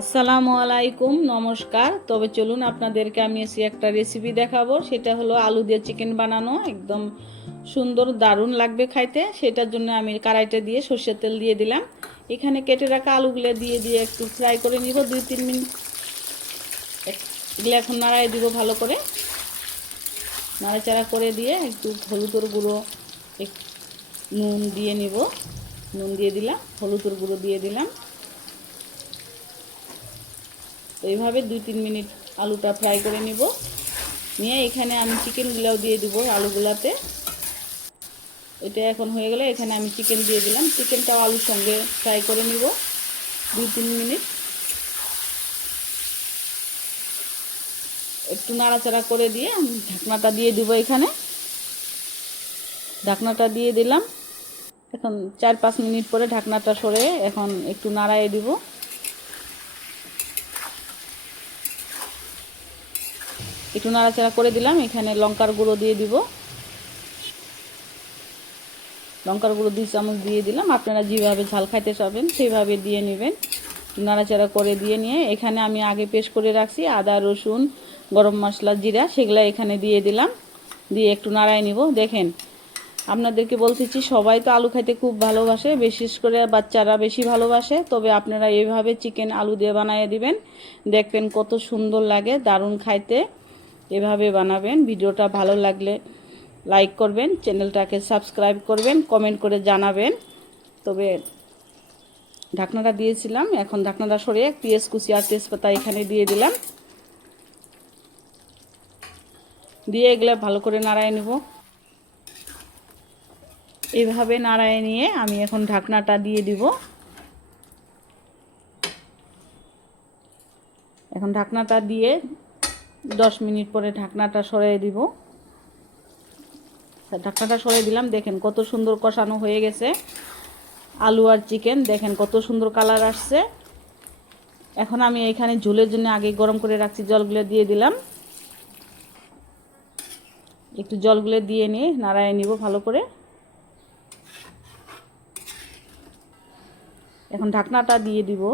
আসসালামু আলাইকুম, নমস্কার। তবে চলুন আপনাদেরকে আমি একটা রেসিপি দেখাবো। সেটা হলো আলু দিয়ে চিকেন বানানো, একদম সুন্দর দারুণ লাগবে খাইতে। সেটার জন্য আমি কড়াইটা দিয়ে সর্ষের তেল দিয়ে দিলাম। এখানে কেটে রাখা আলুগুলো দিয়ে দিয়ে একটু ফ্রাই করে নিব 2-3 মিনিট। এগুলো এখন নাড়াই দিব ভালো করে, নাড়াচাড়া করে দিয়ে একটু হলুদের গুঁড়ো, নুন দিয়ে নিব। নুন দিয়ে দিলাম, হলুদের গুঁড়ো দিয়ে দিলাম। তো এইভাবে 2-3 মিনিট আলুটা ফ্রাই করে নিব। নিয়ে এখানে আমি চিকেনগুলোও দিয়ে দিব আলুগুলাতে। এটা এখন হয়ে গেলে এখানে আমি চিকেন দিয়ে দিলাম। চিকেনটাও আলুর সঙ্গে ফ্রাই করে নিব 2-3 মিনিট। একটু নাড়াচাড়া করে দিয়ে আমি ঢাকনাটা দিয়ে দিব। এখানে ঢাকনাটা দিয়ে দিলাম। এখন 4-5 মিনিট পরে ঢাকনাটা সরে এখন একটু নাড়াইয়ে দিব। একটু নাড়াচাড়া করে দিলাম। এখানে লঙ্কার গুঁড়ো দিয়ে দিব। লঙ্কার গুঁড়ো 2 চামচ দিয়ে দিলাম। আপনারা যেভাবে ঝাল খাইতে চাবেন সেইভাবে দিয়ে নেবেন। নাড়াচাড়া করে দিয়ে নিয়ে এখানে আমি আগে পেস্ট করে রাখছি আদা, রসুন, গরম মশলা, জিরা, সেগুলো এখানে দিয়ে দিলাম। দিয়ে একটু নাড়াই নিব। দেখেন, আপনাদেরকে বলতেছি, সবাই তো আলু খাইতে খুব ভালোবাসে, বিশেষ করে বাচ্চারা বেশি ভালোবাসে। তবে আপনারা এইভাবে চিকেন আলু দিয়ে বানিয়ে দিবেন, দেখবেন কত সুন্দর লাগে, দারুণ খাইতে। এভাবে বানাবেন। ভিডিওটা ভালো লাগলে লাইক করবেন, চ্যানেলটাকে সাবস্ক্রাইব করবেন, কমেন্ট করে জানাবেন। তবে ঢাকনাটা দিয়েছিলাম, এখন ঢাকনাটা সরিয়ে পেঁয়াজ কুচি আর তেজপাতা এখানে দিয়ে দিলাম। দিয়ে এগুলো ভালো করে নাড়ায় নেব। এইভাবে নাড়ায় নিয়ে আমি এখন ঢাকনাটা দিয়ে দিব। এখন ঢাকনাটা দিয়ে 10 মিনিট পরে ঢাকনাটা সরিয়ে দিব। ঢাকনাটা সরিয়ে দিলাম। দেখেন কত সুন্দর কষানো হয়ে গেছে আলু আর চিকেন। দেখেন কত সুন্দর কালার আসছে। এখন আমি এখানে ঝোলের জন্য আগে গরম করে রাখছি জলগুলো দিয়ে দিলাম। একটু জলগুলো দিয়ে নিয়ে নাড়ায় নিব ভালো করে। এখন ঢাকনাটা দিয়ে দিব।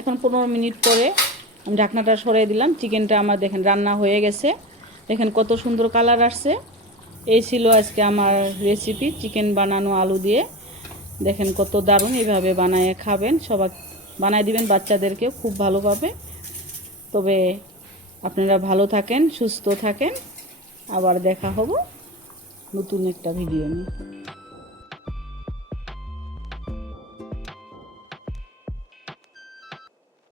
এখন 15 মিনিট পরে আমি ঢাকনাটা সরিয়ে দিলাম। চিকেনটা আমার দেখেন রান্না হয়ে গেছে। দেখেন কত সুন্দর কালার আসছে। এই ছিল আজকে আমার রেসিপি, চিকেন বানানো আলু দিয়ে। দেখেন কত দারুণ। এইভাবে বানায় খাবেন, সবাই বানায় দিবেন, বাচ্চাদেরকেও খুব ভালো পাবে। তবে আপনারা ভালো থাকেন, সুস্থ থাকেন। আবার দেখা হবো নতুন একটা ভিডিও নিয়ে।